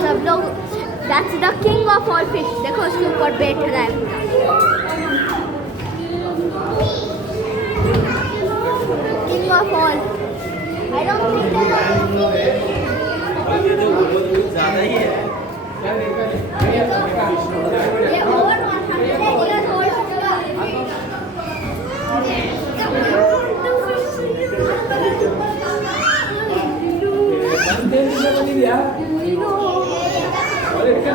सब लोग that's the king of all fish. देखो उसके ऊपर बैठ रहा है king of all. I don't think ज़्यादा ही है। ये ओवर 100 इयर्स ओल्ड होगा। बंदे ने बनी दिया और इसका